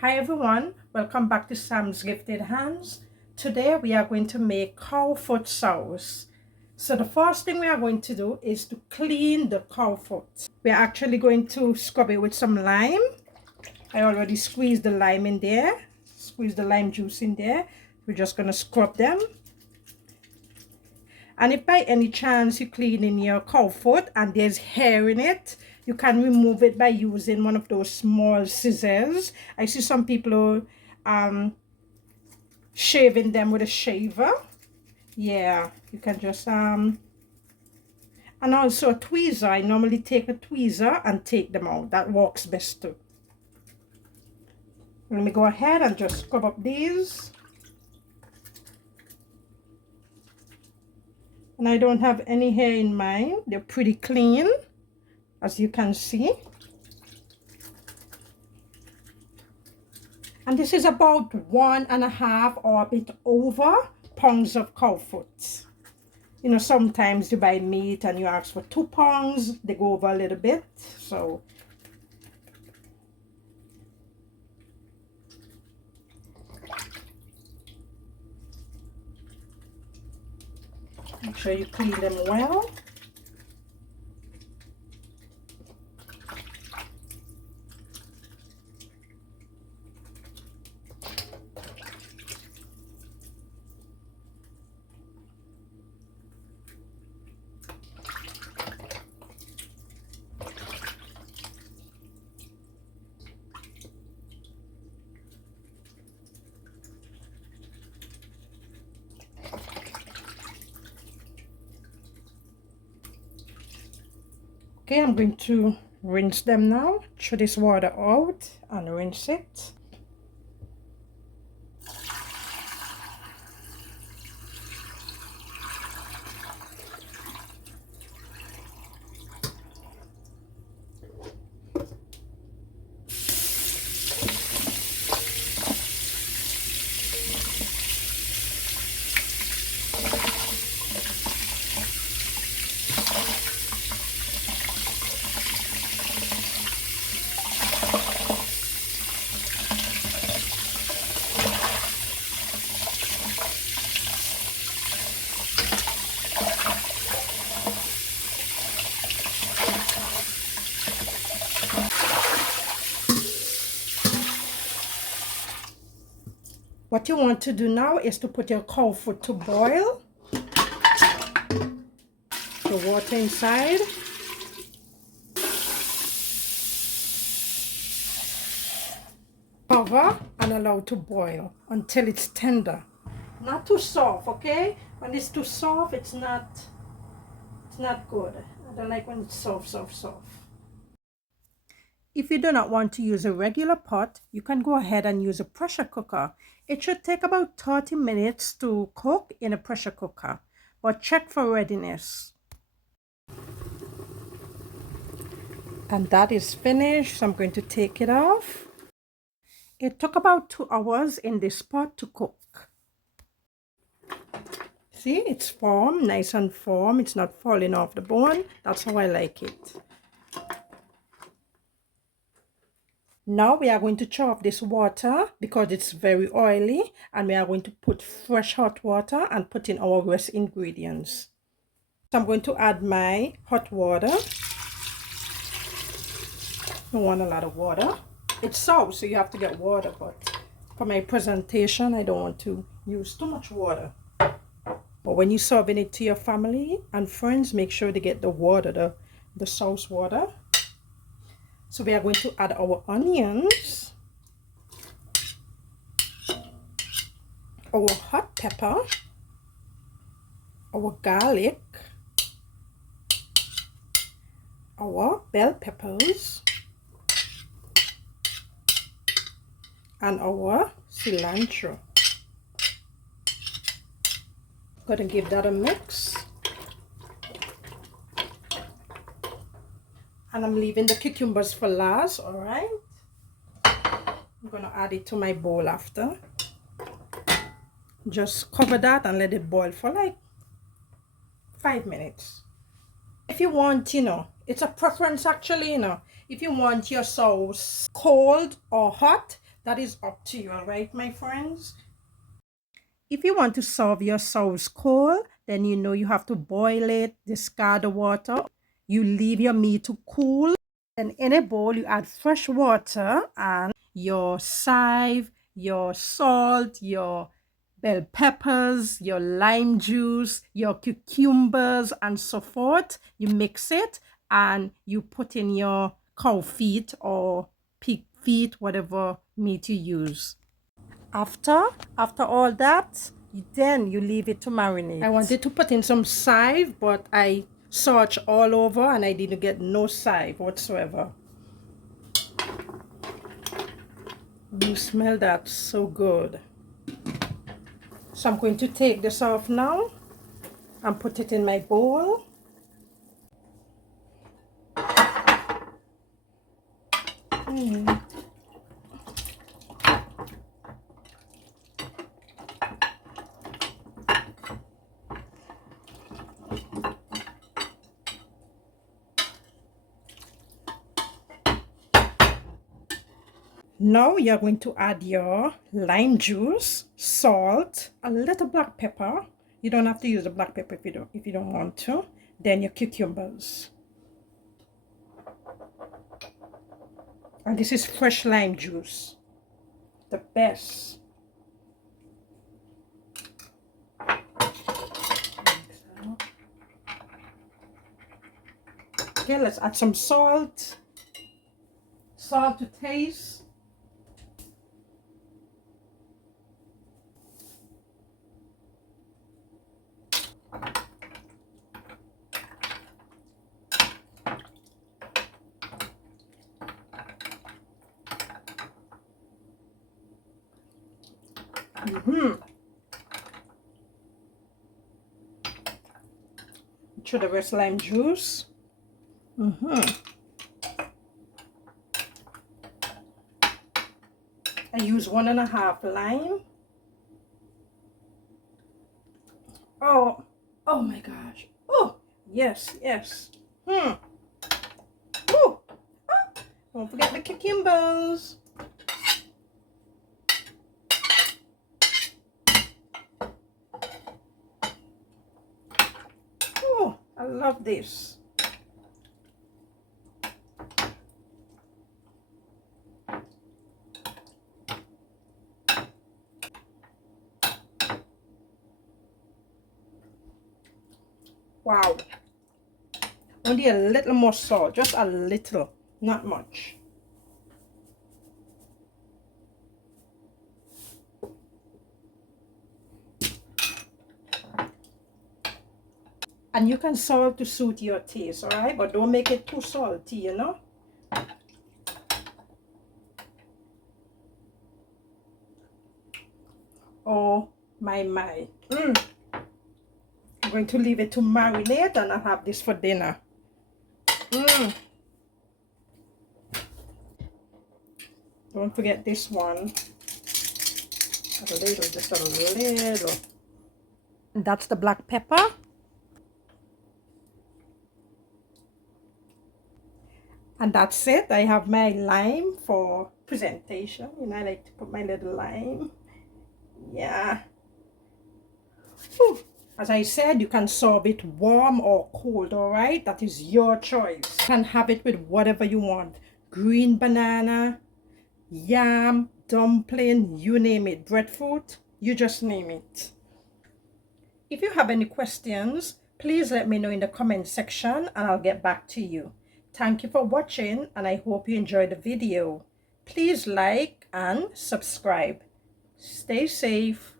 Hi everyone, welcome back to Sam's Gifted Hands. Today we are going to make cow foot sauce. So the first thing we are going to do is to clean the cow foot. We are actually going to scrub it with some lime. I already squeezed the lime in there, squeeze the lime juice in there. We're just going to scrub them. And if by any chance you clean in your cow foot and there's hair in it, you can remove it by using one of those small scissors. I see some people shaving them with a shaver. Yeah, you can just and also a tweezer. I normally take a tweezer and take them out. That works best too. Let me go ahead and just scrub up these. And I don't have any hair in mine. They're pretty clean, as you can see. And this is about 1.5 or a bit over pounds of cow foot. You know, sometimes you buy meat and you ask for 2 pounds, they go over a little bit. So make sure you clean them well. Okay, I'm going to rinse them now. Throw this water out and rinse it. What you want to do now is to put your cow foot to boil. The water inside. Cover and allow to boil until it's tender. Not too soft, okay? When it's too soft, it's not good. I don't like when it's soft. If you do not want to use a regular pot, you can go ahead and use a pressure cooker. It should take about 30 minutes to cook in a pressure cooker, but check for readiness. And that is finished, so I'm going to take it off. It took about 2 hours in this pot to cook. See, it's firm, nice and firm. It's not falling off the bone. That's how I like it. Now we are going to chop off this water because it's very oily, and we are going to put fresh hot water and put in our rest ingredients. So I'm going to add my hot water. I don't want a lot of water. It's sauce, so you have to get water, but for my presentation, I don't want to use too much water. But when you're serving it to your family and friends, make sure they get the water, the sauce water. So we are going to add our onions, our hot pepper, our garlic, our bell peppers, and our cilantro. Gonna give that a mix. And I'm leaving the cucumbers for last, all right? I'm gonna add it to my bowl after. Just cover that and let it boil for like 5 minutes. If you want, it's a preference actually, if you want your sauce cold or hot, That is up to you, all right, my friends? If you want to serve your sauce cold, then you know you have to boil it, discard the water. You leave your meat to cool. Then in a bowl, you add fresh water and your chive, your salt, your bell peppers, your lime juice, your cucumbers, and so forth. You mix it and you put in your cow feet or pig feet, whatever meat you use. After all that, then you leave it to marinate. I wanted to put in some chive, but I searched all over and I didn't get no chive whatsoever. You smell that so good. So I'm going to take this off now and put it in my bowl. Now you're going to add your lime juice, salt, a little black pepper. You don't have to use the black pepper if you don't want to. Then your cucumbers. And this is fresh lime juice. The best. Okay, let's add some salt. Salt to taste. To the rest lime juice. I use 1.5 lime. Oh my gosh. Oh, yes. Oh, don't forget the cucumbers. Oh, I love this. Wow. Only a little more salt, just a little, not much. And you can salt to suit your taste, all right? But don't make it too salty, you know? Oh my. I'm going to leave it to marinate and I'll have this for dinner. Don't forget this one. Just a little. And that's the black pepper. And that's it. I have my lime for presentation. You know, I like to put my little lime. Yeah. Whew. As I said, you can serve it warm or cold, all right? That is your choice. You can have it with whatever you want. Green banana, yam, dumpling, you name it. Breadfruit, you just name it. If you have any questions, please let me know in the comment section and I'll get back to you. Thank you for watching and I hope you enjoyed the video. Please like and subscribe. Stay safe.